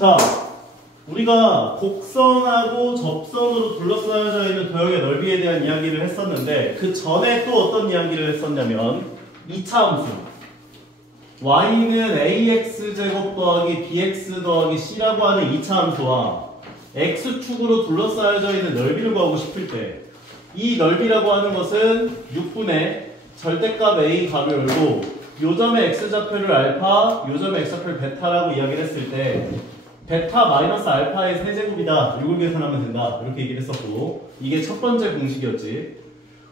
자, 우리가 곡선하고 접선으로 둘러싸여져 있는 도형의 넓이에 대한 이야기를 했었는데 그 전에 또 어떤 이야기를 했었냐면 2차 함수 y는 ax제곱 더하기 bx 더하기 c라고 하는 2차 함수와 x축으로 둘러싸여져 있는 넓이를 구하고 싶을 때 이 넓이라고 하는 것은 6분의 절대값 a 가로 열고 요점의 x좌표를 알파, 요점의 x좌표를 베타라고 이야기를 했을 때 베타 마이너스 알파의 세제곱이다. 이걸 계산하면 된다. 이렇게 얘기를 했었고 이게 첫 번째 공식이었지.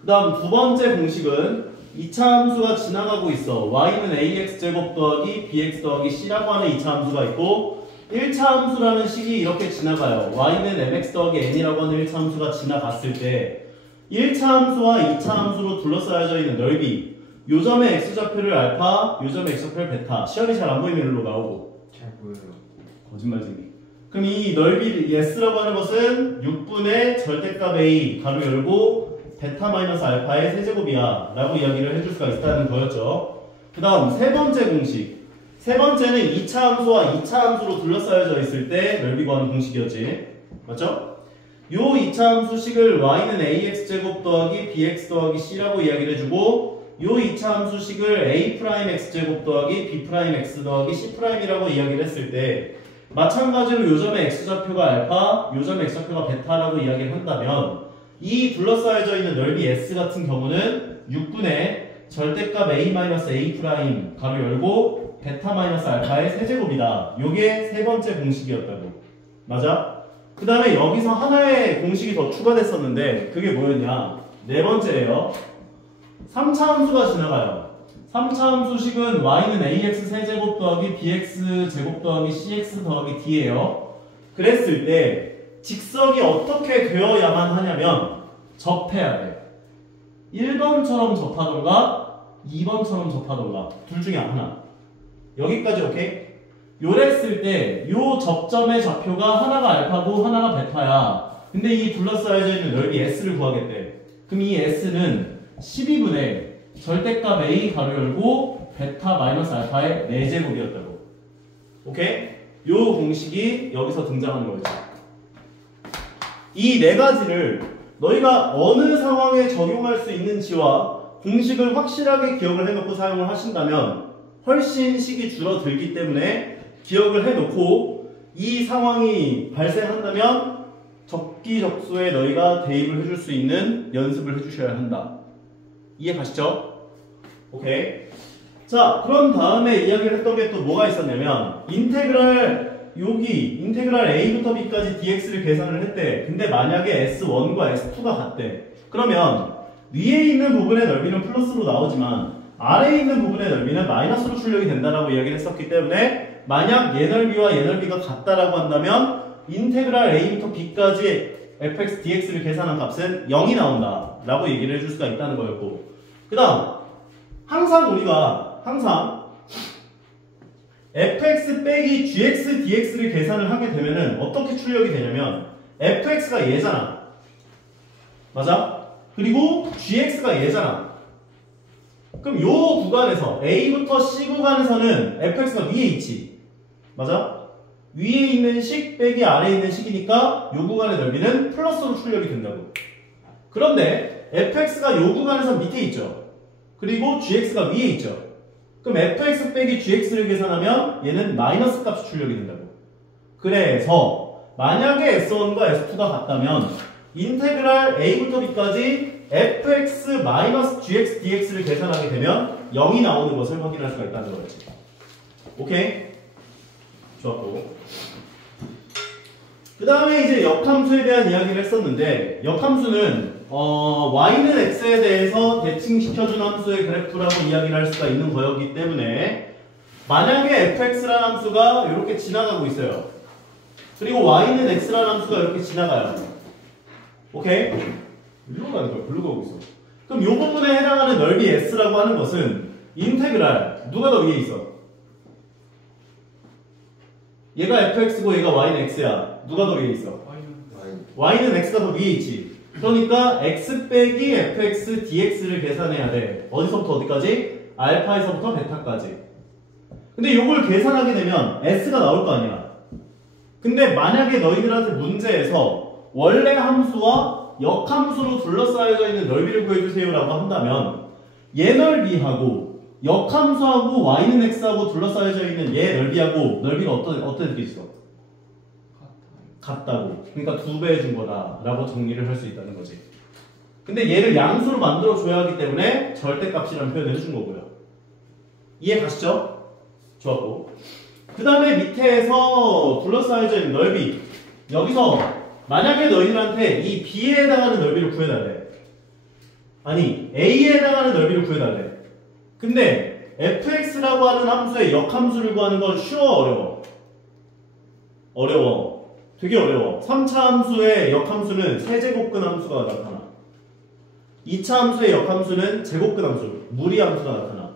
그 다음 두 번째 공식은 2차 함수가 지나가고 있어. y는 ax제곱 더하기 bx 더하기 c라고 하는 2차 함수가 있고 1차 함수라는 식이 이렇게 지나가요. y는 mx 더하기 n이라고 하는 1차 함수가 지나갔을 때 1차 함수와 2차 함수로 둘러싸여져 있는 넓이 요점의 x좌표를 알파, 요점의 x좌표를 베타. 시험이 잘 안 보이면 일로 나오고 잘 보여요. 거짓말쟁이. 그럼 이 넓이 s라고 하는 것은 6분의 절대값 a 가로 열고 베타 마이너스 알파의 세제곱이야 라고 이야기를 해줄 수가 있다는 거였죠. 그 다음 세 번째 공식. 세 번째는 2차 함수와 2차 함수로 둘러싸여져 있을 때 넓이 구하는 공식이었지. 맞죠? 요 2차 함수식을 y는 ax제곱 더하기 bx 더하기 c라고 이야기를 해주고 요 2차 함수식을 a'x제곱 더하기 b'x 더하기 c'이라고 이야기를 했을 때 마찬가지로 요점의 x좌표가 알파, 요점의 x좌표가 베타라고 이야기를 한다면 이 둘러싸여져 있는 넓이 S 같은 경우는 6분의 절대값 A-A' 가로 열고 베타 마이너스 알파의 세제곱이다. 요게 세 번째 공식이었다고. 맞아? 그 다음에 여기서 하나의 공식이 더 추가됐었는데 그게 뭐였냐? 네 번째예요. 3차 함수가 지나가요. 3차 함수식은 y는 ax 세제곱 더하기 bx 제곱 더하기 cx 더하기 d예요. 그랬을 때 직선이 어떻게 되어야만 하냐면 접해야 돼. 1번처럼 접하던가 2번처럼 접하던가 둘 중에 하나. 여기까지 오케이? 요랬을 때 요 접점의 좌표가 하나가 알파고 하나가 베타야. 근데 이 둘러싸여져 있는 넓이 s를 구하겠대. 그럼 이 s는 12분의 절대값 a 가로 열고 베타 마이너스 알파의 4제곱이었다고. 오케이? 요 공식이 여기서 등장하는 거였지. 이 네 가지를 너희가 어느 상황에 적용할 수 있는지와 공식을 확실하게 기억을 해놓고 사용을 하신다면 훨씬 식이 줄어들기 때문에 기억을 해놓고 이 상황이 발생한다면 적기적소에 너희가 대입을 해줄 수 있는 연습을 해주셔야 한다. 이해 가시죠? 오케이. 자, 그런 다음에 이야기를 했던 게 또 뭐가 있었냐면 인테그랄 a부터 b까지 dx를 계산을 했대. 근데 만약에 s1과 s2가 같대. 그러면 위에 있는 부분의 넓이는 플러스로 나오지만 아래에 있는 부분의 넓이는 마이너스로 출력이 된다라고 이야기를 했었기 때문에 만약 얘 넓이와 얘 넓이가 같다라고 한다면 인테그랄 a부터 b까지 fx dx를 계산한 값은 0이 나온다 라고 얘기를 해줄 수가 있다는 거였고 그 다음 우리가 항상 fx 빼기 gx dx를 계산을 하게 되면은 어떻게 출력이 되냐면 fx가 얘잖아. 맞아? 그리고 gx가 얘잖아. 그럼 요 구간에서 a부터 c 구간에서는 fx가 위에 있지. 맞아? 위에 있는 식 빼기 아래에 있는 식이니까 요 구간의 넓이는 플러스로 출력이 된다고. 그런데 fx가 요 구간에서 밑에 있죠. 그리고 gx가 위에 있죠. 그럼 fx 빼기 gx를 계산하면 얘는 마이너스 값이 출력이 된다고. 그래서 만약에 s1과 s2가 같다면 인테그랄 a부터 b까지 fx 마이너스 gx dx를 계산하게 되면 0이 나오는 것을 확인할 수가 있다는 거였지. 오케이? 좋았고. 그 다음에 이제 역함수에 대한 이야기를 했었는데 역함수는 y는 x에 대해서 대칭시켜준 함수의 그래프라고 이야기를 할 수가 있는 거였기 때문에 만약에 fx라는 함수가 이렇게 지나가고 있어요. 그리고 y는 x라는 함수가 이렇게 지나가요. 오케이? 일로 가는 거야. 글로 가고 있어. 그럼 이 부분에 해당하는 넓이 s라고 하는 것은 인테그랄 누가 더 위에 있어? 얘가 fx고 얘가 y는 x야. 누가 더 위에 있어? y는 x가 더 위에 있지. 그러니까 x 빼기 fx dx를 계산해야 돼. 어디서부터 어디까지? 알파에서부터 베타까지. 근데 이걸 계산하게 되면 s가 나올 거 아니야. 근데 만약에 너희들한테 문제에서 원래 함수와 역함수로 둘러싸여져 있는 넓이를 구해주세요라고 한다면 얘 넓이하고 역함수하고 y는 x하고 둘러싸여져 있는 얘 넓이하고 넓이가 어떻게 돼 있어? 같다고. 그러니까 2배 해준 거다 라고 정리를 할 수 있다는 거지. 근데 얘를 양수로 만들어 줘야 하기 때문에 절대값이라는 표현을 해준 거고요. 이해 가시죠? 좋았고. 그 다음에 밑에서 둘러싸여져 있는 넓이. 여기서 만약에 너희들한테 이 B에 해당하는 넓이를 구해달래. 아니 A에 해당하는 넓이를 구해달래. 근데 fx라고 하는 함수의 역함수를 구하는 건 쉬워 어려워? 어려워. 되게 어려워. 3차 함수의 역함수는 세제곱근 함수가 나타나. 2차 함수의 역함수는 제곱근 함수, 무리함수가 나타나.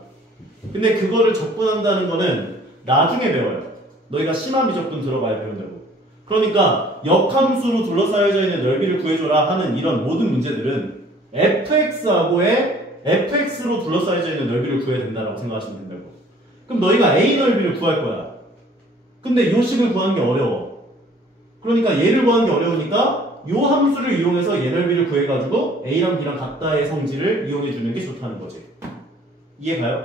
근데 그거를 접근한다는 거는 나중에 배워요. 너희가 심화 미적분 들어가야 배운다고. 그러니까 역함수로 둘러싸여져 있는 넓이를 구해줘라 하는 이런 모든 문제들은 fx로 둘러싸여져 있는 넓이를 구해야 된다고 생각하시면 된다고. 그럼 너희가 a 넓이를 구할 거야. 근데 이 식을 구하는 게 어려워. 그러니까 얘를 구하는 게 어려우니까 이 함수를 이용해서 얘 넓이를 구해가지고 a랑 b랑 같다의 성질을 이용해주는 게 좋다는 거지. 이해가요?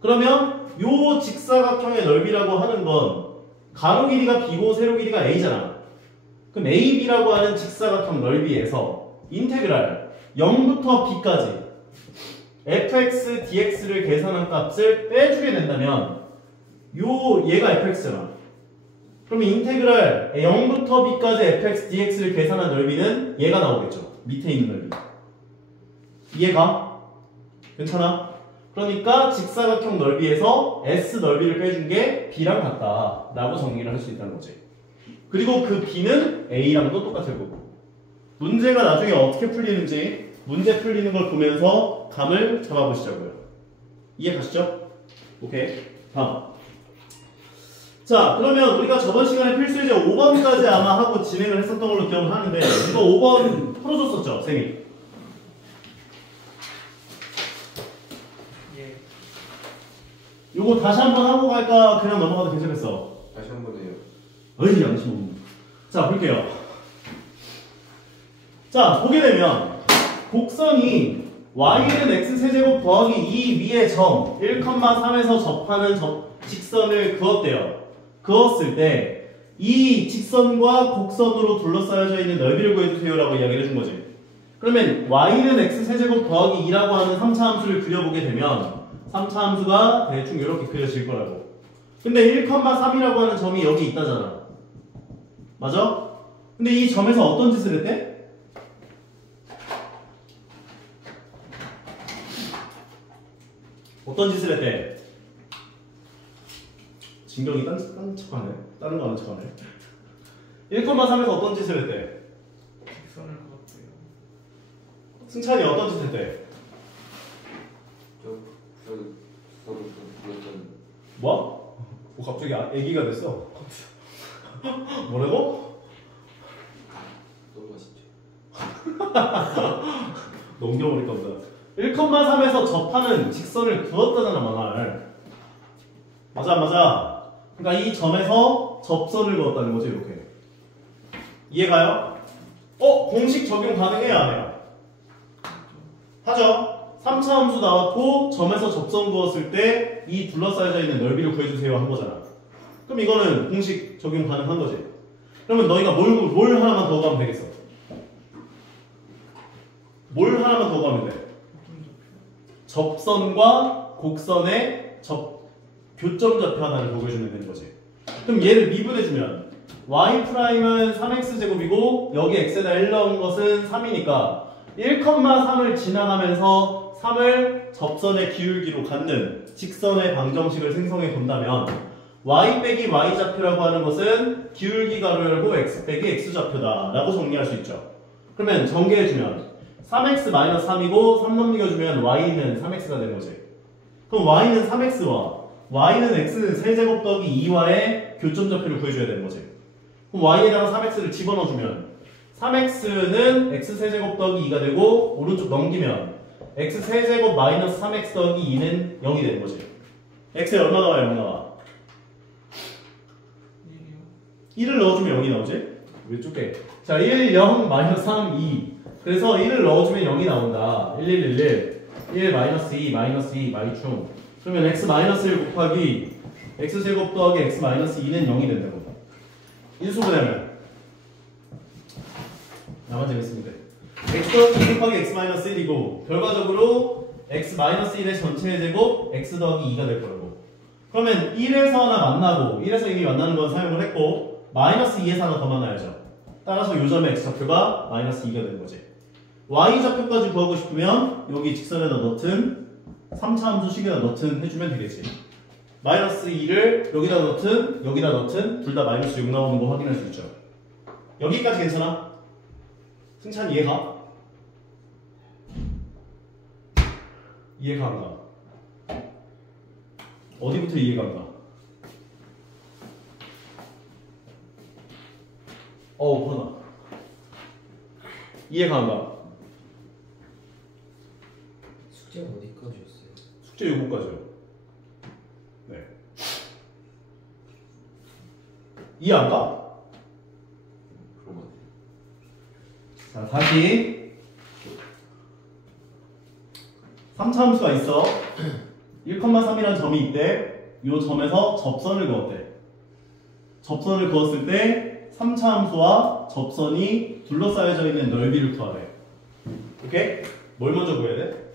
그러면 요 직사각형의 넓이라고 하는 건 가로 길이가 b고 세로 길이가 a잖아. 그럼 ab라고 하는 직사각형 넓이에서 인테그랄 0부터 b까지 fx, dx를 계산한 값을 빼주게 된다면 얘가 fx잖아. 그러면 인테그랄 0부터 b까지 fx, dx를 계산한 넓이는 얘가 나오겠죠. 밑에 있는 넓이. 이해가? 괜찮아? 그러니까 직사각형 넓이에서 S 넓이를 빼준 게 B랑 같다 라고 정리를 할 수 있다는 거지. 그리고 그 B는 A랑도 똑같을 거고. 문제가 나중에 어떻게 풀리는지 문제 풀리는 걸 보면서 감을 잡아보시자고요. 이해 가시죠? 오케이. 다음. 자, 그러면 우리가 저번 시간에 필수예제 5번까지 아마 하고 진행을 했었던 걸로 기억을 하는데 이거 5번 풀어줬었죠, 쌤이? 요거 다시 한번 하고 갈까? 그냥 넘어가도 괜찮겠어? 다시 한 번 해요. 어이, 양심 없네. 자, 볼게요. 자, 보게 되면 곡선이 y는 x세제곱 더하기 2 위의 점 1,3에서 접하는 직선을 그었대요. 그었을 때 이 직선과 곡선으로 둘러싸여져 있는 넓이를 구해주세요 라고 이야기를 해준 거지. 그러면 y는 x세제곱 더하기 2라고 하는 3차 함수를 그려보게 되면 3차 함수가 대충 이렇게 그려질 거라고. 근데 1,3이라고 하는 점이 여기 있다잖아. 맞아? 근데 이 점에서 어떤 짓을 했대? 어떤 짓을 했대? 진경이 딴 척하네. 다른 거 하는 척하네. 1,3에서 어떤 짓을 했대? 직선을 그었대요. 승찬이 어떤 짓 했대? 뭐? 갑자기 애기가 됐어. 뭐라고? 너무 맛있죠. 넘겨버릴까 보다. 1,3에서 접하는 직선을 그었다잖아, 만날. 맞아. 그러니까 이 점에서 접선을 그었다는 거지, 이렇게. 이해가요? 공식 적용 가능해요, 안 해요? 하죠? 3차 함수 나왔고 점에서 접선 그었을 때 이 둘러싸여져 있는 넓이를 구해주세요 한 거잖아. 그럼 이거는 공식 적용 가능한 거지. 그러면 너희가 뭘 하나만 더 가면 되겠어? 뭘 하나만 더 가면 돼? 접선과 곡선의 교점 좌표 하나를 구해주면 되는 거지. 그럼 얘를 미분해주면 y'은 3x제곱이고 여기 x에다 1 넣은 것은 3이니까 1,3을 지나가면서 3을 접선의 기울기로 갖는 직선의 방정식을 생성해 본다면 y 빼기 y 좌표라고 하는 것은 기울기 가로 열고 x 빼기 x 좌표다 라고 정리할 수 있죠. 그러면 전개해주면 3x-3이고 3 넘겨주면 y는 3x가 되는 거지. 그럼 y는 3x와 y는 x는 세제곱 더하기 2와의 교점 좌표를 구해줘야 되는 거지. 그럼 y에다가 3x를 집어넣어주면 3x는 x세제곱 더하기 2가 되고 오른쪽 넘기면 x세제곱 마이너스 3x 더하기 2는 0이 되는 거지. x에 얼마 나와요? 0 나와? 1을 넣어주면 0이 나오지? 왼쪽 빼. 자, 1, 0, 마이너스 3, 2. 그래서 1을 넣어주면 0이 나온다. 1, 1, 1, 1, 마이너스 2, 마이너스 2, 마이충. 그러면 x 마이너스 1 곱하기 x제곱 더하기 x 마이너스 2는 0이 된다고. 인수분해하면 나만 재밌습니다. x 더하기 2 곱하기 x 마이너스 1이고 결과적으로 x 마이너스 1의 전체 제곱 x 더하기 2가 될 거라고. 그러면 1에서 하나 만나고 1에서 이미 만나는 건 사용을 했고 마이너스 2에서 하나 더 만나야죠. 따라서 요점의 x좌표가 마이너스 2가 되는 거지. y좌표까지 구하고 싶으면 여기 직선에다 넣든 3차 함수식에다 넣든 해주면 되겠지. 마이너스 2를 여기다 넣든 여기다 넣든 둘 다 마이너스 6 나오는 거 확인할 수 있죠. 여기까지 괜찮아? 승찬 이해가? 이해가 안 가? 어디부터 이해가 안 가? 그러나 이해가 안 가? 숙제는 어디까지였어요? 숙제 요거까지요. 네. 이해 안 가? 그런 것 같아요. 자, 다시 3차 함수가 있어. 1,3이라는 점이 있대. 이 점에서 접선을 그었대. 접선을 그었을 때 3차 함수와 접선이 둘러싸여져 있는 넓이를 구하래. 오케이? 뭘 먼저 구해야 돼?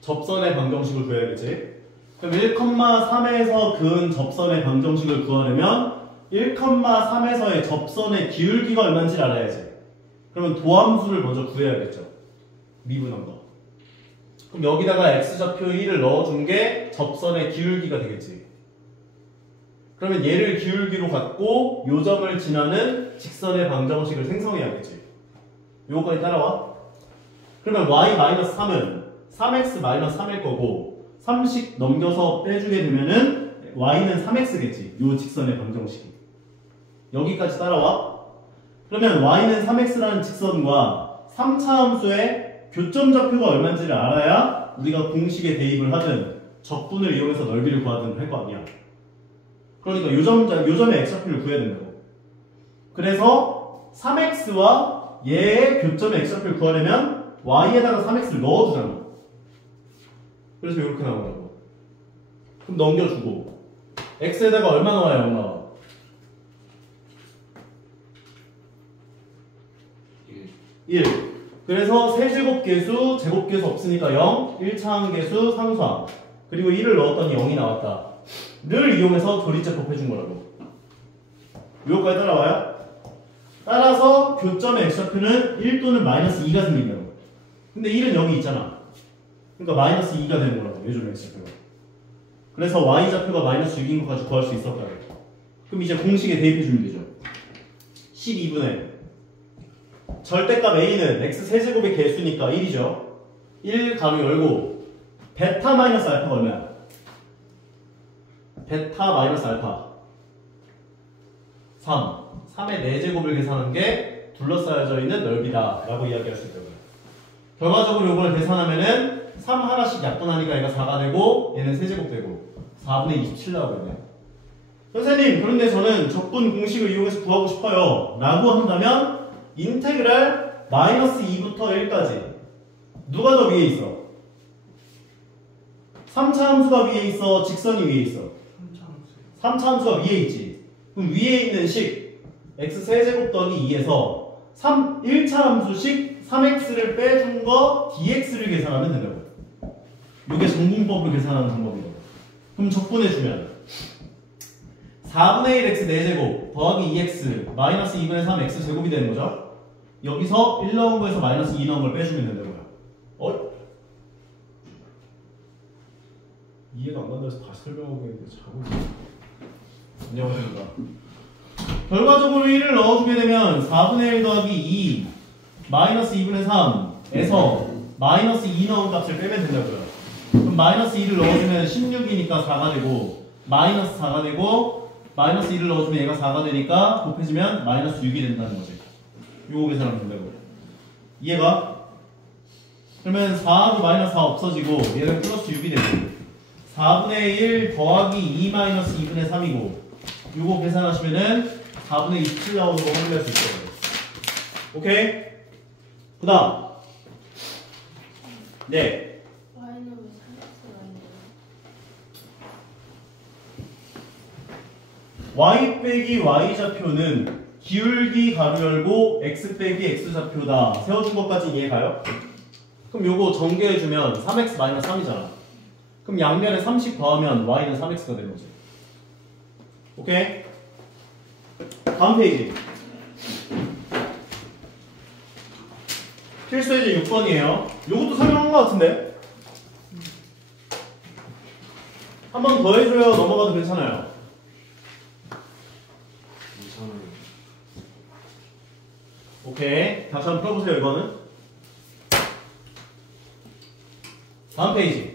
접선의 방정식을 구해야겠지. 그럼 1,3에서 그은 접선의 방정식을 구하려면 1,3에서의 접선의 기울기가 얼마인지를 알아야지. 그러면 도함수를 먼저 구해야겠죠. 미분한 거. 그럼 여기다가 x좌표 1을 넣어준 게 접선의 기울기가 되겠지. 그러면 얘를 기울기로 갖고 요 점을 지나는 직선의 방정식을 생성해야겠지. 요거까지 따라와. 그러면 y-3은 3x-3일 거고 3씩 넘겨서 빼주게 되면은 y는 3x겠지. 요 직선의 방정식이. 여기까지 따라와. 그러면 y는 3x라는 직선과 3차 함수의 교점 좌표가 얼마인지를 알아야 우리가 공식에 대입을 하든 적분을 이용해서 넓이를 구하든 할 거 아니야. 그러니까 요점의 x좌표를 구해야 된다고. 그래서 3x와 얘의 교점의 x좌표를 구하려면 y에다가 3x를 넣어주잖아. 그래서 이렇게 나온다고. 그럼 넘겨주고 x에다가 얼마 넣어야 0 나와? 1. 그래서 세제곱계수, 제곱계수 없으니까 0, 1차항계수, 상수항. 그리고 1을 넣었더니 0이 나왔다. 를 이용해서 조리제법 해준 거라고. 요거까지 따라와요? 따라서 교점의 x좌표는 1 또는 마이너스 2가 생긴다고. 근데 1은 여기 있잖아. 그러니까 마이너스 2가 되는 거라고. 요점의 x좌표가. 그래서 y좌표가 마이너스 6인 것까지 구할 수 있었다고. 그럼 이제 공식에 대입해주면 되죠. 12분의 절대값 a는 x 세제곱의 개수니까 1이죠. 1 가로 열고 베타 마이너스 알파가 얼마야? 베타 마이너스 알파 3의 4제곱을 계산한 게 둘러싸여져 있는 넓이다 라고 이야기할 수 있다고요. 결과적으로 이걸 계산하면은 3 하나씩 약분하니까 얘가 4가 되고 얘는 세제곱 되고 4분의 27 나오거든요. 선생님, 그런데 저는 적분 공식을 이용해서 구하고 싶어요 라고 한다면 인테그랄 마이너스 2부터 1까지 누가 더 위에 있어? 3차 함수가 위에 있어? 직선이 위에 있어? 3차 함수가 위에 있지. 그럼 위에 있는 식 x 세제곱 더하기 2에서 1차 함수식 3x를 빼준 거 dx를 계산하면 된다고요. 이게 정분법을 계산하는 방법이에요. 그럼 적분해주면 4분의 1 x 4제곱 더하기 2x 마이너스 2분의 3 x 제곱이 되는 거죠. 여기서 1 넣은 거에서 마이너스 2 넣은 걸 빼주면 된다고요. 이해가 안 간다 해서 다시 설명하고 있는데 자고 있어요. 안녕하십니까. 결과적으로 1을 넣어주게 되면 4분의 1 더하기 2 마이너스 2분의 3에서 마이너스 2 넣은 값을 빼면 된다고요. 그럼 마이너스 2를 넣어주면 16이니까 4가 되고 마이너스 4가 되고 마이너스 2를 넣어주면 얘가 4가 되니까 곱해지면 마이너스 6이 된다는 거지. 요거 계산하면 된다고요. 이해가? 그러면 4하고 마이너스 4 없어지고 얘는 플러스 6이 되고 4분의 1 더하기 2 마이너스 2분의 3이고 요거 계산하시면은 4분의 27 나오는 거 확인할 수 있어요. 오케이? 그 다음. 네. y는 왜 3x가 있나요? y 빼기 y 좌표는 기울기 가로 열고 x 빼기 x 좌표다. 세워준 것까지 이해가요? 그럼 요거 전개해주면 3x-3이잖아. 그럼 양면에 30 더하면 y는 3x가 되는 거지. 오케이? 다음 페이지. 필수예제 6번이에요. 요것도 설명한 것 같은데? 한 번 더 해줘요. 넘어가도 괜찮아요. 괜찮아요. 오케이. 다시 한번 풀어보세요, 이거는. 다음 페이지.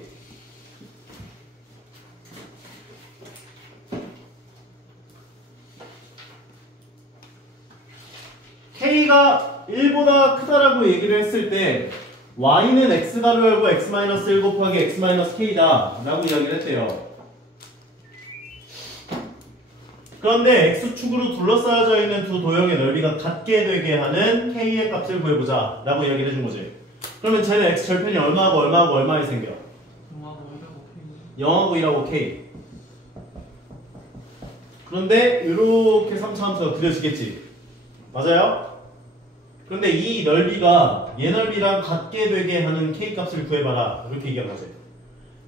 K가 1보다 크다라고 얘기를 했을 때 Y는 X가로 열고 X-1 곱하기 X-K다 라고 이야기를 했대요. 그런데 X축으로 둘러싸여져 있는 두 도형의 넓이가 같게 되게 하는 K의 값을 구해보자 라고 이야기를 해준 거지. 그러면 쟤는 X 절편이 얼마하고 얼마하고 얼마에 생겨? 0하고 1하고 K. 그런데 이렇게 3차 함수가 그려지겠지. 맞아요? 그런데 이 넓이가 얘 넓이랑 같게 되게 하는 K 값을 구해봐라. 이렇게 얘기한 거지.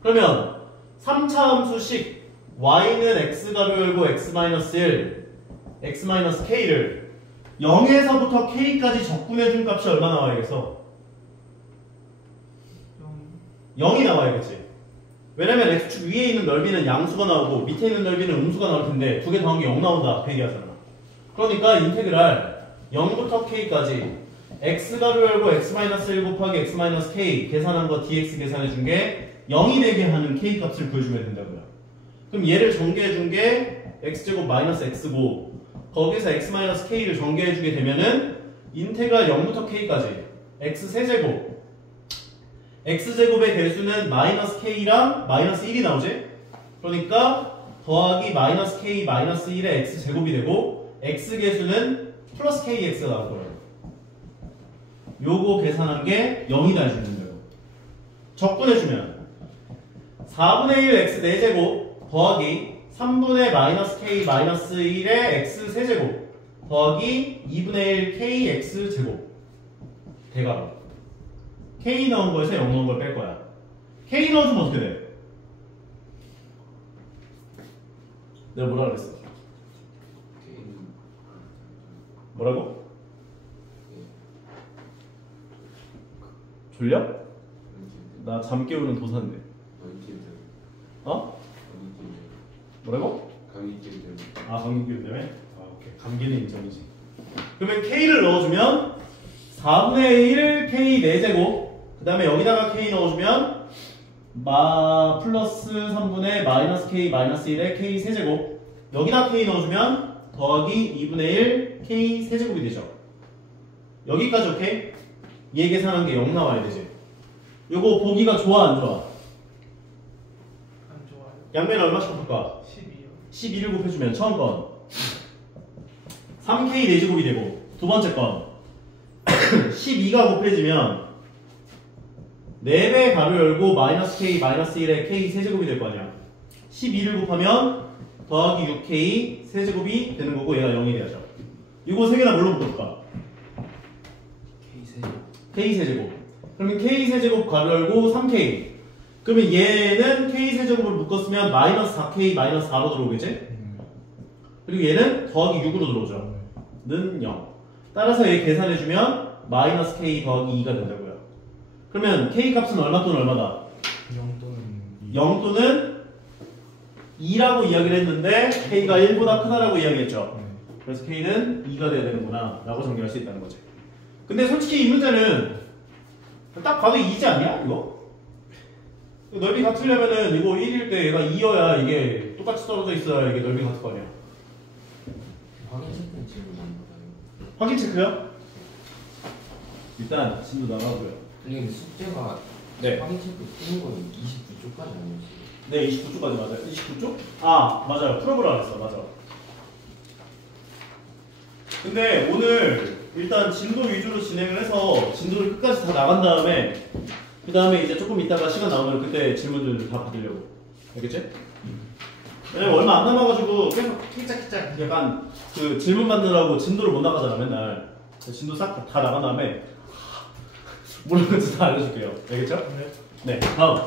그러면 3차 함수식 Y는 X가로 열고 X-1, X-K를 0에서부터 K까지 적분해준 값이 얼마 나와야겠어? 0이 나와야겠지. 왜냐면 X축 위에 있는 넓이는 양수가 나오고 밑에 있는 넓이는 음수가 나올 텐데 두 개 더한 게 0 나온다. 그 얘기하잖아. 그러니까 인테그랄 0부터 K까지 X가로 열고 X-1 곱하기 X-K 계산한 거 dx 계산해준 게 0이 되게 하는 K 값을 구해주면 된다고요. 그럼 얘를 전개해준 게 X제곱 마이너스 X고 거기서 X-K를 전개해주게 되면은 인테그랄 0부터 K까지 X 세제곱 X제곱의 개수는 마이너스 K랑 마이너스 1이 나오지? 그러니까 더하기 마이너스 K 마이너스 1의 X제곱이 되고 X 개수는 플러스 KX가 나올 거예요. 요거 계산한 게 0이다 해주면 돼요. 적분해주면 4분의 1 X 4제곱 더하기 3분의 마이너스 K 마이너스 1의 X 세제곱 더하기 2분의 1 KX 제곱 대괄호. K 넣은 거에서 0 넣은 걸 뺄 거야. K 넣어주면 어떻게 돼? 내가 뭐라 그랬어? 뭐라고? 졸려? 나 잠 깨우는 도사인데. 어? 뭐라고? 감기 때문에. 아, 감기 기운 때문에? 아, 오케이. 감기는 인정이지. 그러면 K를 넣어주면 4분의 1 K 4제곱 그 다음에 여기다가 K 넣어주면 플러스 3분의 마이너스 K 마이너스 1의 K 세제곱 여기다 K 넣어주면 더하기 2분의 1 K 세제곱이 되죠. 여기까지 오케이? 얘 계산한 게 0 나와야 되지. 요거 보기가 좋아 안 좋아? 안 좋아요. 양면에 얼마씩 곱할까? 12요. 12를 곱해주면 처음 건 3K 4제곱이 되고 두 번째 건 12가 곱해지면 4배 가로 열고 마이너스 K 마이너스 1의 K 세제곱이 될 거 아니야. 12를 곱하면 더하기 6K 세제곱이 되는 거고 얘가 0이 돼야죠. 이거 세 개나 뭘로 묶을까? K 세제곱. K 세제곱. 그러면 K 세제곱 가로 열고 3K. 그러면 얘는 K 세제곱을 묶었으면 마이너스 4K 마이너스 4로 들어오겠지? 그리고 얘는 더하기 6으로 들어오죠. 는 0. 따라서 얘 계산해주면 마이너스 K 더하기 2가 된다고요. 그러면 K 값은 얼마 또는 얼마다? 0 또는 0 또는 2라고 이야기를 했는데 K가 1보다 크다라고 이야기했죠. 그래서 K는 2가 돼야 되는구나 라고 정리할 수 있다는 거지. 근데 솔직히 이 문제는 딱 봐도 2지 않냐 이거? 넓이 같으려면은 이거 1일 때 얘가 2여야 이게 똑같이 떨어져 있어야 이게 넓이 같을 거 아니야. 확인 체크는 지금 안 받아요. 확인 체크요? 일단 진도 나가고요. 아니 근데 숙제가 네. 확인 체크 쓰는 건 29쪽까지 아니었어요? 네, 29쪽까지 맞아요. 29쪽? 아, 맞아요. 풀어보라 그랬어. 맞아. 근데 오늘 일단 진도 위주로 진행을 해서 진도를 끝까지 다 나간 다음에 그 다음에 이제 조금 있다가 시간 나오면 그때 질문들 다 받으려고. 알겠지? 왜냐면 얼마 안 남아가지고 계속 킥짝킥짝 약간 그 질문 받느라고 진도를 못 나가잖아 맨날. 진도 싹 다 나간 다음에 모르는지 다 알려줄게요. 알겠죠? 네. 다음.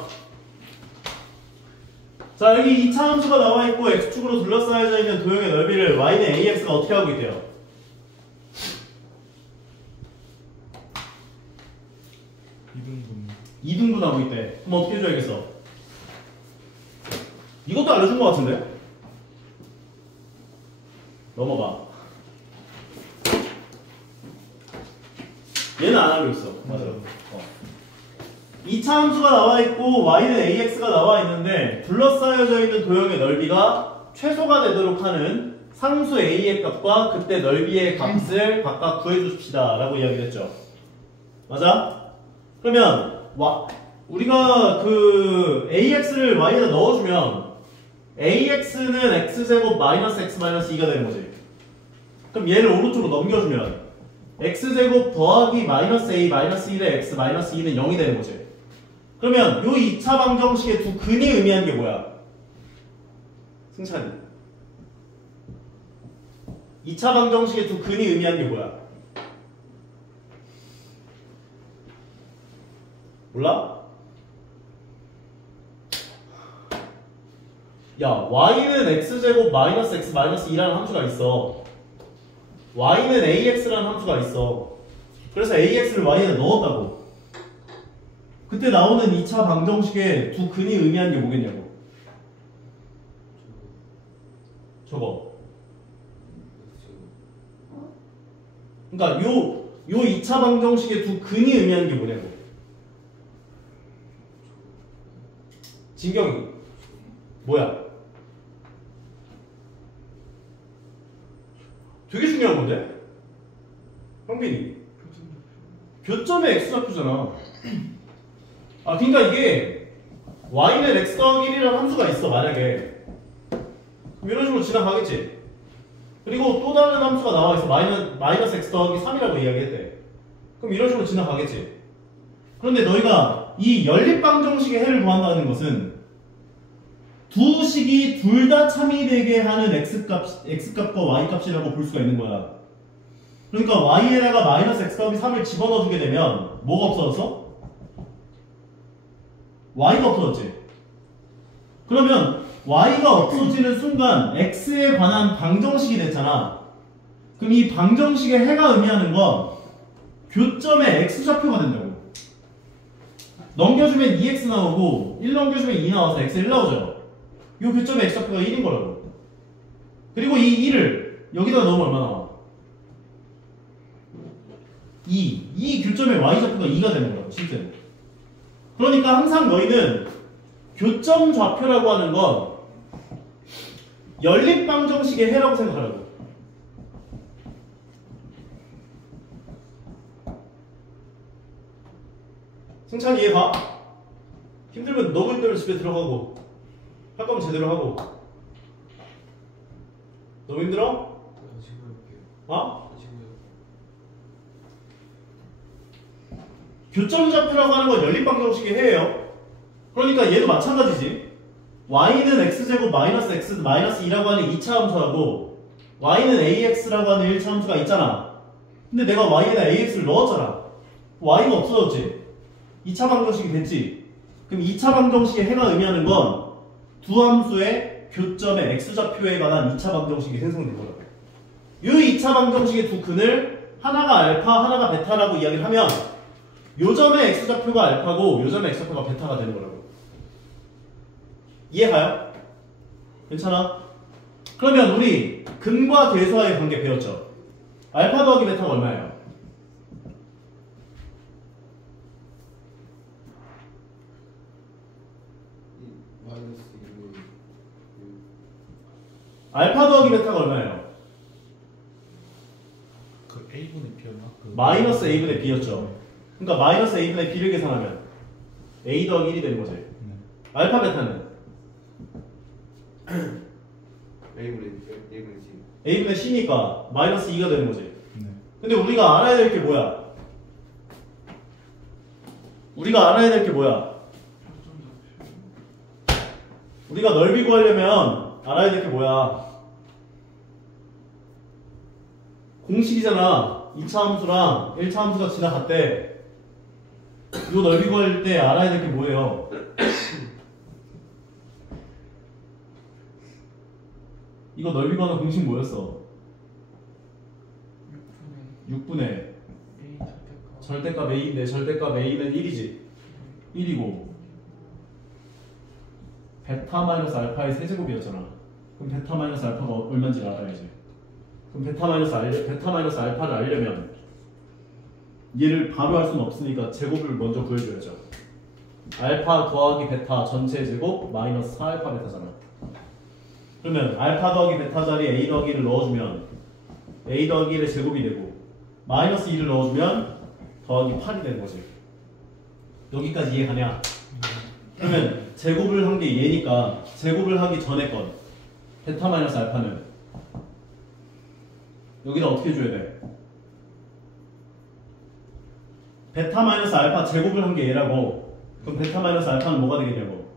자 여기 2차 함수가 나와 있고 x축으로 둘러싸여져 있는 도형의 넓이를 y는 ax가 어떻게 하고 있대요? 이등분하고 있대. 그럼 어떻게 해줘야겠어? 이것도 알려준 것 같은데? 넘어가. 얘는 안 알고 있어. 맞아. 2차 함수가 나와 있고 y는 ax가 나와 있는데 둘러싸여져 있는 도형의 넓이가 최소가 되도록 하는 상수 a의 값과 그때 넓이의 값을 각각 구해주십시다 라고 이야기를 했죠. 맞아? 그러면 우리가 그 ax를 y에다 넣어주면 ax는 x제곱 마이너스 x 마이너스 2가 되는 거지. 그럼 얘를 오른쪽으로 넘겨주면 x제곱 더하기 마이너스 a 마이너스 1의 x 마이너스 2는 0이 되는 거지. 그러면 요 2차 방정식의 두 근이 의미하는 게 뭐야? 승찬이 2차 방정식의 두 근이 의미하는 게 뭐야? 몰라? 야, y는 x제곱 마이너스 x 마이너스 2라는 함수가 있어. y는 ax라는 함수가 있어. 그래서 ax를 y에 넣었다고. 그때 나오는 2차 방정식의 두 근이 의미하는 게 뭐겠냐고. 저거. 그러니까 요 2차 방정식의 두 근이 의미하는 게 뭐냐고. 진경이 뭐야? 되게 중요한 건데? 형빈이 교점의 x좌표잖아. 아 그러니까 이게 y는 x 더하기 1이라는 함수가 있어 만약에. 그럼 이런 식으로 지나가겠지. 그리고 또 다른 함수가 나와 있어. 마이너스 x 더하기 3이라고 이야기했대. 그럼 이런 식으로 지나가겠지. 그런데 너희가 이 연립방정식의 해를 구한다는 것은 두 식이 둘 다 참이되게 하는 x값과 y값이라고 볼 수가 있는 거야. 그러니까 y에다가 마이너스 x 더하기 3을 집어넣어주게 되면 뭐가 없어졌어? y가 없어졌지. 그러면 y가 없어지는 순간 x에 관한 방정식이 됐잖아. 그럼 이 방정식의 해가 의미하는 건 교점의 x좌표가 된다고. 넘겨주면 2x 나오고 1 넘겨주면 2 나와서 x 1 나오죠. 이 교점의 x좌표가 1인 거라고. 그리고 이 1을 여기다 넣으면 얼마 나와? 2. 이 교점의 y좌표가 2가 되는 거라고 실제로. 그러니까 항상 너희는 교점 좌표라고 하는 건 연립방정식의 해라고 생각하라고. 승찬이 이해가? 힘들면 너무 힘들면 집에 들어가고 할 거면 제대로 하고. 너무 힘들어? 다시 해볼게요. 어? 다시 해볼게요. 교점 좌표라고 하는 건 연립방정식의 해예요. 그러니까 얘도 마찬가지지. y는 x제곱 마이너스 x 마이너스 2라고 하는 2차 함수하고 y는 ax라고 하는 1차 함수가 있잖아. 근데 내가 y에다 ax를 넣었잖아. y가 없어졌지. 2차 방정식이 됐지. 그럼 2차 방정식의 해가 의미하는 건 두 함수의 교점의 x좌표에 관한 2차 방정식이 생성된 거라고. 이 2차 방정식의 두 근을 하나가 알파, 하나가 베타라고 이야기를 하면 요 점의 x좌표가 알파고 요 점의 x좌표가 베타가 되는 거라고. 이해가요? 괜찮아? 그러면 우리 근과 계수와의 관계 배웠죠? 알파 더하기 베타가 얼마예요? 마이너스 1을 알파 더하기 베타가 얼마예요? 그 a분의 b였나? 그 마이너스 a분의 b였죠. 그러니까 마이너스 a분의 b를 계산하면 a 더하기 1이 되는 거지. 알파 베타는 A분의 C. A분의 C니까 마이너스 2가 되는 거지. 네. 근데 우리가 알아야 될 게 뭐야? 우리가 넓이 구하려면 알아야 될 게 뭐야? 공식이잖아. 2차 함수랑 1차 함수가 지나갔대. 이 넓이 구할 때 알아야 될 게 뭐예요? 이거 넓이 구하는 공식 뭐였어? 6분의 A 절대값 A인데 절대값 A는 1이지. 1이고 베타 마이너스 알파의 세제곱이었잖아. 그럼 베타 마이너스 알파가 얼마인지 알아야지. 그럼 베타 마이너스 알파를 알려면 얘를 바로 할 수는 없으니까 제곱을 먼저 구해줘야죠. 알파 더하기 베타 전체 제곱 마이너스 4알파 베타잖아. 그러면 알파 더하기 베타 자리에 A 더하기 1을 넣어주면 A 더하기 1의 제곱이 되고 마이너스 2를 넣어주면 더하기 8이 되는 거지. 여기까지 이해가냐? 그러면 제곱을 한 게 얘니까 제곱을 하기 전에 건 베타 마이너스 알파는 여기다 어떻게 해줘야 돼? 베타 마이너스 알파 제곱을 한 게 얘라고. 그럼 베타 마이너스 알파는 뭐가 되겠냐고?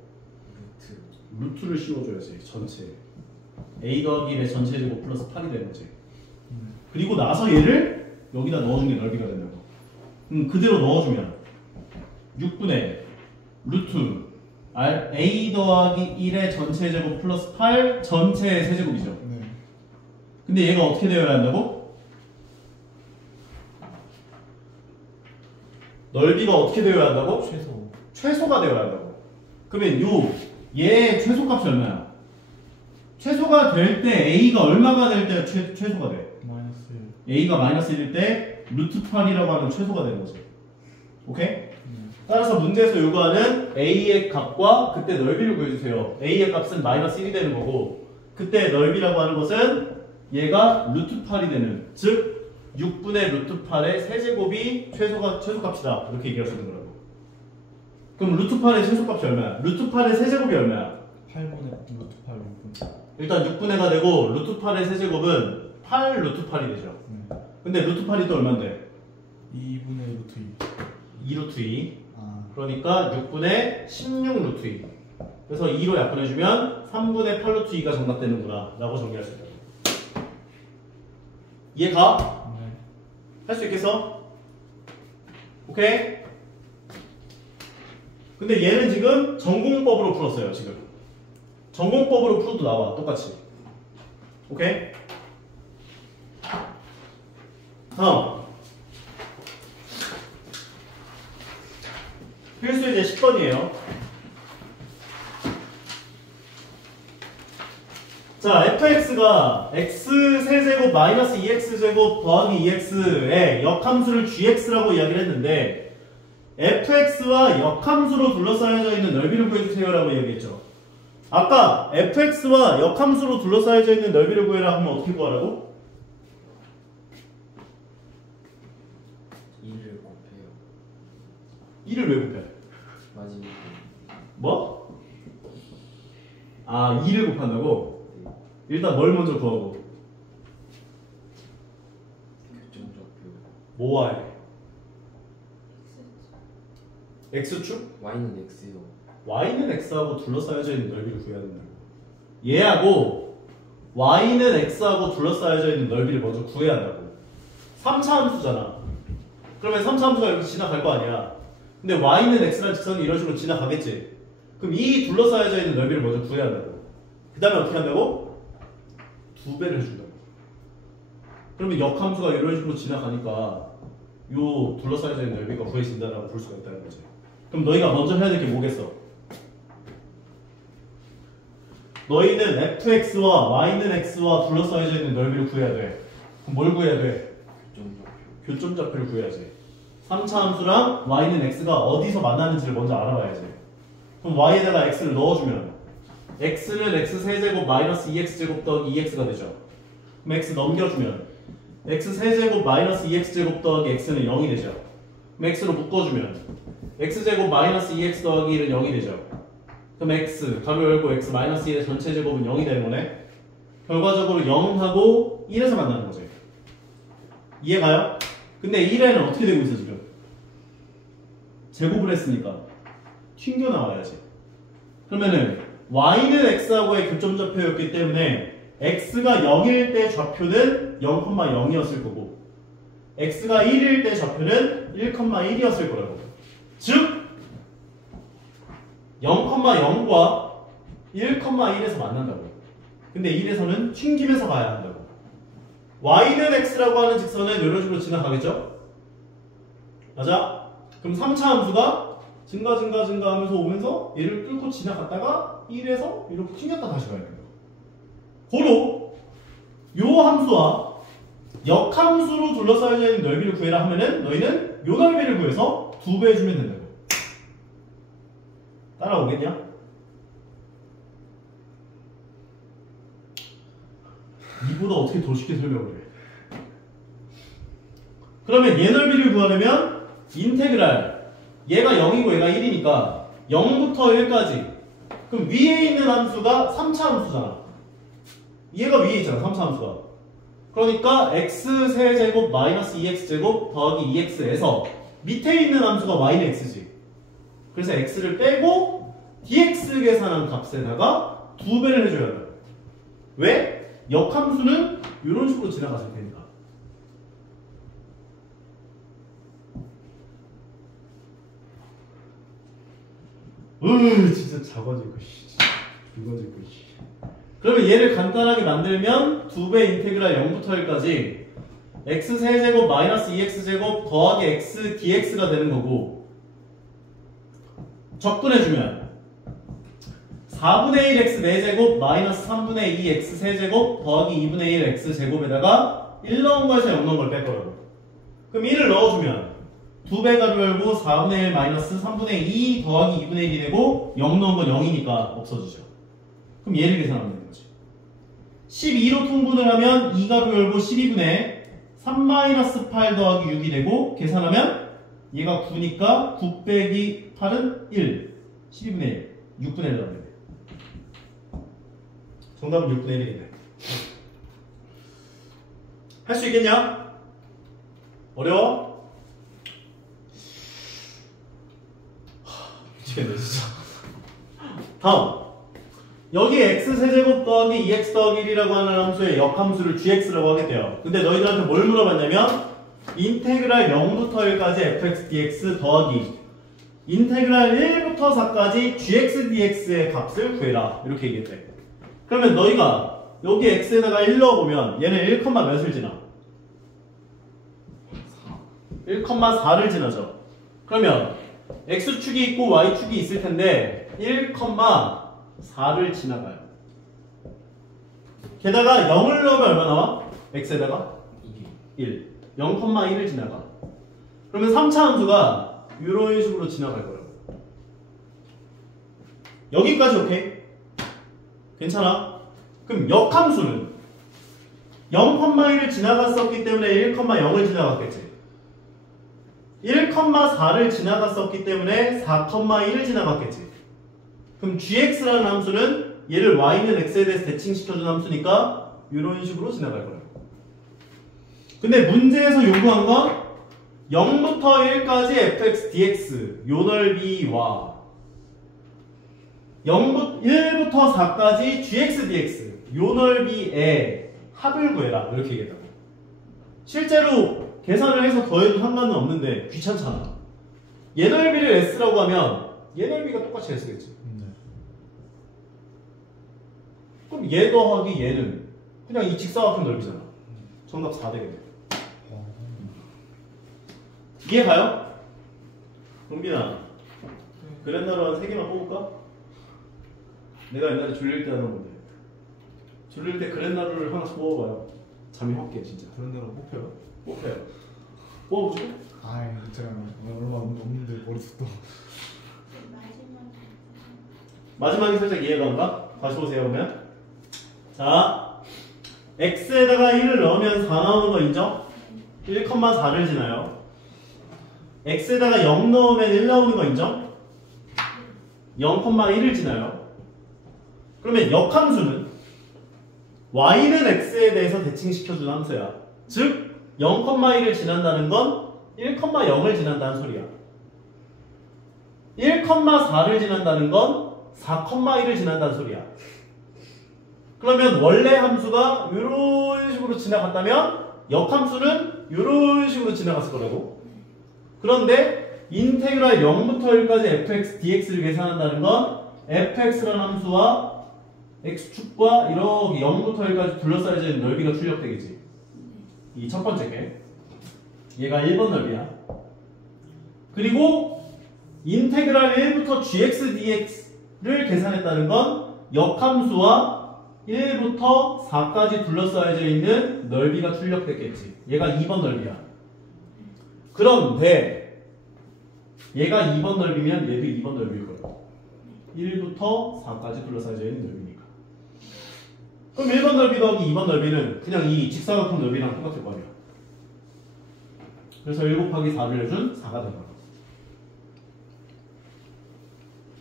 루트를 씌워줘야지. 전체 A 더하기 1의 전체 제곱 플러스 8이 되는 거지. 그리고 나서 얘를 여기다 넣어준 게 넓이가 된다고. 그대로 넣어주면 6분의 루트 A 더하기 1의 전체 제곱 플러스 8 전체 세제곱이죠. 네. 근데 얘가 어떻게 되어야 한다고? 넓이가 어떻게 되어야 한다고? 최소가 되어야 한다고. 그러면 얘의 최소값이 얼마야? 최소가 될 때 A가 얼마가 될 때 최소가 돼? 마이너스 A가 마이너스 1일 때 루트 8이라고 하면 최소가 되는 거지. 오케이? 따라서 문제에서 요구하는 A의 값과 그때 넓이를 구해주세요. A의 값은 마이너스 1이 되는 거고 그때 넓이라고 하는 것은 얘가 루트 8이 되는, 즉 6분의 루트 8의 세제곱이 최소값이다. 이렇게 얘기할 수 있는 거라고. 그럼 루트 8의 최소값이 얼마야? 루트 8의 세제곱이 얼마야? 8분의 루트 8 6분. 일단 6분의가 되고 루트 8의 세제곱은 8 루트 8이 되죠. 근데 루트 8이 또 얼만데? 2분의 루트 2. 2 루트 2. 아. 그러니까 6분의 16 루트 2. 그래서 2로 약분해주면 3분의 8 루트 2가 정답되는구나 라고 정리할 수 있다. 이해가? 네. 할 수 있겠어? 오케이? 근데 얘는 지금 전공법으로 풀었어요. 지금 전공법으로 풀어도 나와. 똑같이. 오케이? 다음 필수 이제 10번이에요. 자, fx가 x 세제곱 마이너스 2x제곱 더하기 2x의 역함수를 gx라고 이야기를 했는데 fx와 역함수로 둘러싸여져 있는 넓이를 구해주세요 라고 이야기했죠. 아까 fx와 역함수로 둘러싸여져 있는 넓이를 구해라 하면 어떻게 구하라고? 2를 곱해요. 2를 왜 곱해? 마지막에 뭐? 아, 2를 곱한다고? 일단 뭘 먼저 구하고? 교정적표. 뭐와 해? x축? Y는 X요. y는 x하고 둘러싸여져 있는 넓이를 구해야 된다고. 얘하고 y는 x하고 둘러싸여져 있는 넓이를 먼저 구해야 한다고. 3차 함수잖아. 그러면 3차 함수가 이렇게 지나갈 거 아니야. 근데 y는 x라는 직선이 이런 식으로 지나가겠지. 그럼 이 둘러싸여져 있는 넓이를 먼저 구해야 한다고. 그 다음에 어떻게 한다고? 2배를 해준다고. 그러면 역함수가 이런 식으로 지나가니까 요 둘러싸여져 있는 넓이가 구해진다라고 볼 수가 있다는 거지. 그럼 너희가 먼저 해야 될 게 뭐겠어? 너희는 fx와 y는 x와 둘러싸여져 있는 넓이를 구해야 돼. 그럼 뭘 구해야 돼? 교정적표. 교점좌표를 구해야지. 3차 함수랑 y는 x가 어디서 만나는지를 먼저 알아봐야지. 그럼 y에다가 x를 넣어주면 x는 x세제곱 마이너스 2x제곱 더하기 2x가 되죠. 그럼 x 넘겨주면 x세제곱 마이너스 2x제곱 더하기 x는 0이 되죠. 그럼 x로 묶어주면 x제곱 마이너스 2x 더하기 1은 0이 되죠. 그럼 x 가로 열고 x 마이너스 1의 전체 제곱은 0이 되는 거네. 결과적으로 0하고 1에서 만나는 거죠. 이해가요? 근데 1에는 어떻게 되고 있어 지금? 제곱을 했으니까 튕겨 나와야지. 그러면은 y는 x하고의 교점좌표였기 때문에 x가 0일 때 좌표는 0,0이었을 거고 x가 1일 때 좌표는 1,1이었을 거라고. 즉 0,0과 1,1에서 만난다고. 근데 1에서는 튕기면서 가야 한다고. y는 x라고 하는 직선은 이런 식으로 지나가겠죠? 맞아? 그럼 3차 함수가 증가하면서 오면서 얘를 뚫고 지나갔다가 1에서 이렇게 튕겼다 다시 가야 돼요. 고로 요 함수와 역함수로 둘러싸여져 있는 넓이를 구해라 하면은 너희는 요 넓이를 구해서 2배 해주면 된다고. 따라오겠냐? 이보다 어떻게 더 쉽게 설명을 해. 그러면 얘 넓이를 구하려면 인테그랄 얘가 0이고 얘가 1이니까 0부터 1까지 그럼 위에 있는 함수가 3차 함수잖아. 얘가 위에 있잖아 3차 함수가. 그러니까 x 세제곱 마이너스 2x제곱 더하기 2x에서 밑에 있는 함수가 y는 x지. 그래서 x를 빼고 dx 계산한 값에다가 2배를 해줘야 돼. 왜? 역함수는 이런 식으로 지나갔을 테니까. 진짜 작아지고 굵어지고. 그러면 얘를 간단하게 만들면 2배 인테그랄 0부터 1까지 x 세제곱 마이너스 2x제곱 더하기 x dx가 되는 거고 적분해주면 4분의 1 x 4제곱 마이너스 3분의 2 x 세제곱 더하기 2분의 1 x 제곱에다가 1 넣은 거에서 0 넣은 걸 뺄 거라고. 그럼 1을 넣어주면 2배 가로 열고 4분의 1 마이너스 3분의 2 더하기 2분의 1이 되고 0 넣은 건 0이니까 없어지죠. 그럼 얘를 계산하면 되는 거지. 12로 통분을 하면 2가로 열고 12분의 3 마이너스 8 더하기 6이 되고 계산하면 얘가 9니까 9 빼기 8은 1 12분의 1 6분의 1 나오면 돼. 정답은 6분의 1이네. 할 수 있겠냐? 어려워? 미치겠네 진짜. 다음 여기 x세제곱 더하기 2x 더하기 1이라고 하는 함수의 역함수를 gx라고 하겠대요. 근데 너희들한테 뭘 물어봤냐면 인테그랄 0부터 1까지 fx dx 더하기 인테그랄 1부터 4까지 gx dx의 값을 구해라 이렇게 얘기했대. 그러면 너희가 여기 x에다가 1 넣어보면 얘는 1, 몇을 지나? 1,4를 지나죠. 그러면 x축이 있고 y축이 있을 텐데 1,4를 지나가요. 게다가 0을 넣으면 얼마 나와? x에다가 1 0,1을 지나가. 그러면 3차 함수가 이런 식으로 지나갈 거라고. 여기까지 오케이? 괜찮아? 그럼 역함수는 0,1을 지나갔었기 때문에 1,0을 지나갔겠지. 1,4를 지나갔었기 때문에 4,1을 지나갔겠지. 그럼 gx라는 함수는 얘를 y는 x에 대해서 대칭시켜준 함수니까 이런 식으로 지나갈 거예요. 근데 문제에서 요구한 건 0부터 1까지 fx dx 요 넓이와 1부터 4까지 gx dx 요 넓이의 합을 구해라 이렇게 얘기했다고. 실제로 계산을 해서 더해도 상관은 없는데 귀찮잖아. 얘 넓이를 s라고 하면 얘 넓이가 똑같이 s겠지. 그럼 얘 더하기 얘는 그냥 이 직사각형 넓이잖아. 정답 4 되겠네. 이해가요? 동빈아 그랜나루 한 3개만 뽑을까? 내가 옛날에 졸릴 때 하던 건데 졸릴 때 그랜나루를 하나씩 뽑아봐요. 잠이 확 깨 진짜. 그런대로 뽑혀요? 뽑혀요. 뽑아보죠. 아이 제가 얼마 없는데 머릿속도. 마지막에 살짝 이해가 온다? 다시 보세요 보면. 자 x에다가 1을 넣으면 4 나오는 거 인정? 1,4를 지나요. x에다가 0 넣으면 1 나오는 거 인정? 0,1을 지나요. 그러면 역함수는 y는 x에 대해서 대칭시켜주는 함수야. 즉 0,1을 지난다는 건 1,0을 지난다는 소리야. 1,4를 지난다는 건 4,1을 지난다는 소리야. 그러면 원래 함수가 이런 식으로 지나갔다면 역함수는 이런 식으로 지나갔을 거라고. 그런데 인테그랄 0부터 1까지 fx, dx를 계산한다는 건 fx라는 함수와 x축과 이렇게 0부터 1까지 둘러싸여져 있는 넓이가 출력되겠지. 이 첫 번째 게. 얘가 1번 넓이야. 그리고 인테그랄 1부터 gx, dx를 계산했다는 건 역함수와 1부터 4까지 둘러싸여져 있는 넓이가 출력됐겠지. 얘가 2번 넓이야. 그런데 얘가 2번 넓이면 얘도 2번 넓이일 거야. 1부터 4까지 둘러싸여져 있는 넓이니까. 그럼 1번 넓이 더하기 2번 넓이는 그냥 이 직사각형 넓이랑 똑같을 거 아니야. 그래서 1 곱하기 4를 해준 4가 된다.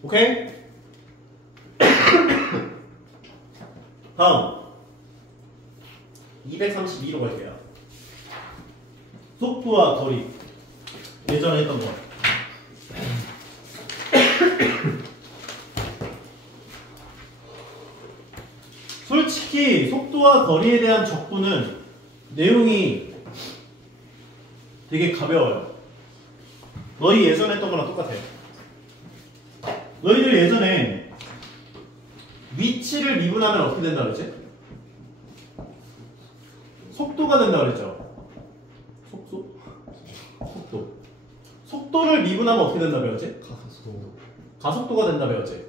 오케이? 다음 232로 갈게요. 속도와 거리. 예전에 했던 거. 솔직히 속도와 거리에 대한 적분은 내용이 되게 가벼워요. 너희 예전에 했던 거랑 똑같아요. 너희들 예전에 위치를 미분하면 어떻게 된다 그랬지? 속도가 된다 그랬죠? 속도. 속도를 미분하면 어떻게 된다 배웠지? 가속도가 된다 배웠지?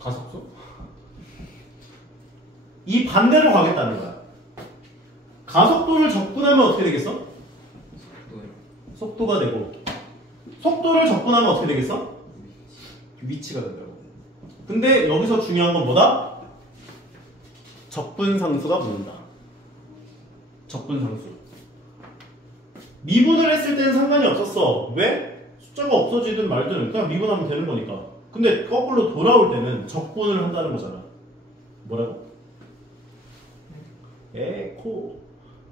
가속도? 이 반대로 가겠다는 거야. 가속도를 적분하면 어떻게 되겠어? 속도가 되고, 속도를 적분하면 어떻게 되겠어? 위치가 된다고. 근데 여기서 중요한 건 뭐다? 적분상수가 붙는다. 적분상수. 미분을 했을 때는 상관이 없었어. 왜? 숫자가 없어지든 말든 그냥 미분하면 되는 거니까. 근데 거꾸로 돌아올 때는 적분을 한다는 거잖아. 뭐라고?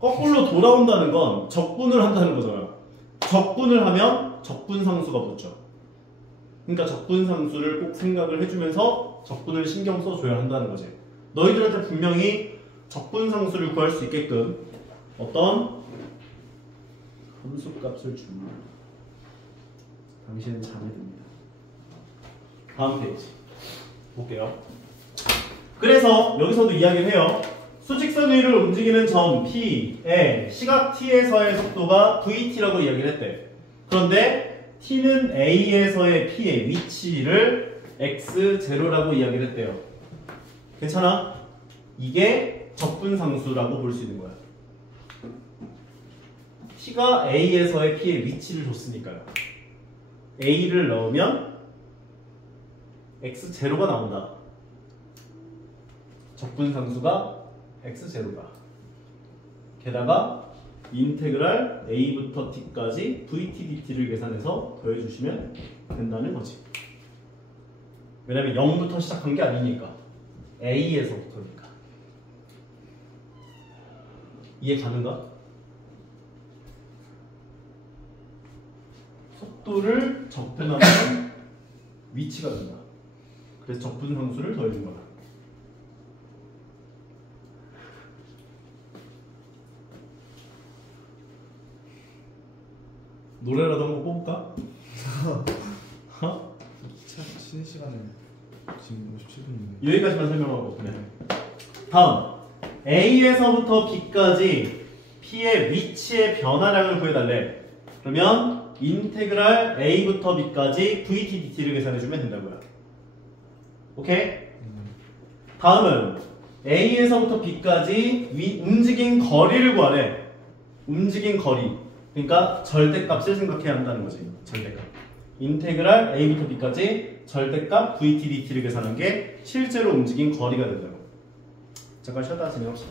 거꾸로 돌아온다는 건 적분을 한다는 거잖아. 적분을 하면 적분상수가 붙죠. 그러니까 적분상수를 꼭 생각을 해주면서 적분을 신경 써줘야 한다는 거지. 너희들한테 분명히 적분상수를 구할 수 있게끔 어떤 함수값을 줍니다. 당신은 잠이 듭니다. 다음 페이지 볼게요. 그래서 여기서도 이야기를 해요. 수직선 위를 움직이는 점 P에 시각 T에서의 속도가 VT라고 이야기를 했대. 그런데 T는 A에서의 P의 위치를 X0라고 이야기를 했대요. 괜찮아? 이게 적분상수라고 볼 수 있는 거야. T가 A에서의 P의 위치를 줬으니까요. A를 넣으면 X0가 나온다. 적분상수가 X0다. 게다가 인테그랄 A부터 T까지 VT, DT를 계산해서 더해주시면 된다는 거지. 왜냐면 0부터 시작한 게 아니니까. A에서부터니까. 이해 가는가? 속도를 적분하면 위치가 된다. 그래서 적분상수를 더해준 거다. 노래라도 한번 뽑을까? 쉬는 시간에 지금 57분인데 여기까지만 설명하고 그냥. 다음 A에서부터 B까지 P의 위치의 변화량을 구해달래. 그러면 인테그랄 A부터 B까지 VT, DT를 계산해주면 된다고요. 오케이? 다음은 A에서부터 B까지 움직인 거리를 구하래. 움직인 거리. 그러니까 절대값을 생각해야 한다는 거지. 절대값. 인테그랄 A부터 B까지 절대값 VT, DT를 계산한 게 실제로 움직인 거리가 된다고. 잠깐 쉬었다 진행합시다.